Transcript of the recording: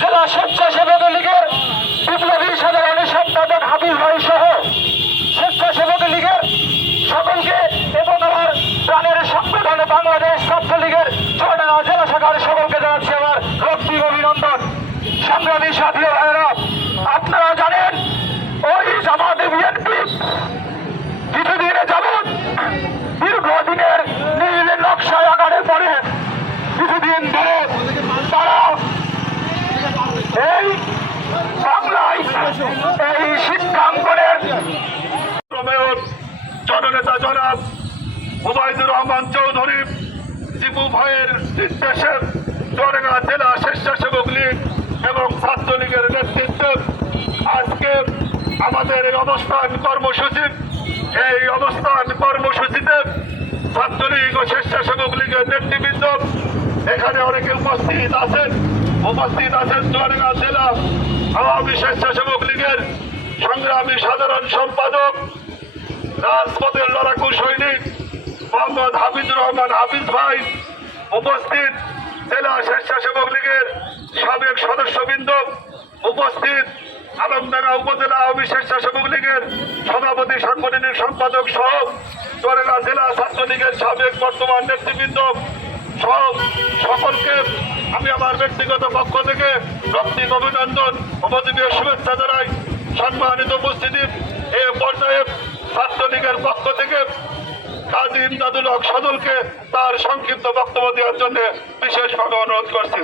জেলা স্বেচ্ছাসেবক লীগের বিপ্লবী সাধারণ সম্পাদক হাবিব ভাই সহ স্বেচ্ছাসেবক লীগের সকলকে এবং আমার প্রাণের সংগঠন বাংলাদেশ ছাত্রলীগের চুয়াডাঙ্গা জেলা শাখার সকলকে জানাচ্ছি আমার রক্তিম অভিনন্দন। সংগ্রামী সাথী ভাইয়েরা, আপনারা জানেন ওই জামাত বিএনপি কিছুদিনে যাবৎ দীর্ঘদিনের নীল নকশায় আগানের পরে কিছুদিন ধরে তারা এই বাংলায় এই শিক্ষাঙ্গনের জননেতা জনাব ওবায়দুর রহমান চৌধুরী দীপু ভাইয়ের নির্দেশে চুয়াডাঙ্গা জেলা স্বেচ্ছাসেবক লীগ এবং ছাত্রলীগের নেতৃত্বে আজকে আমাদের এই অবস্থান কর্মসূচিতে ছাত্রলীগ ও স্বেচ্ছাসেবক লীগের নেতৃবৃন্দ এখানে অনেকে উপস্থিত আছেন চুয়াডাঙ্গা জেলা আওয়ামী স্বেচ্ছাসেবক লীগের সংগ্রামী সাধারণ সম্পাদক রাজপথের লড়াকু সৈনিক মোহাম্মদ হাফিজুর রহমান হাফিজ ভাই, উপস্থিত জেলা স্বেচ্ছাসেবক লীগের সাবেক সদস্যবৃন্দ, উপস্থিত আলমডাঙ্গা উপজেলা আওয়ামী স্বেচ্ছাসেবক লীগের সভাপতি সাংগঠনিক সম্পাদক সহ চুয়াডাঙ্গা জেলা ছাত্রলীগের সাবেক বর্তমান নেতৃবৃন্দ সহ সকলকে আমি আমার ব্যক্তিগত পক্ষ থেকে রক্তিম অভিনন্দন ও মজিবীয় শুভেচ্ছা জানাই। সম্মানিত উপস্থিতি, এ পর্যায়ে ছাত্রলীগের পক্ষ থেকে কাজী ইমদাদুল হক সদলকে তার সংক্ষিপ্ত বক্তব্য দেওয়ার জন্য বিশেষভাবে অনুরোধ করছি।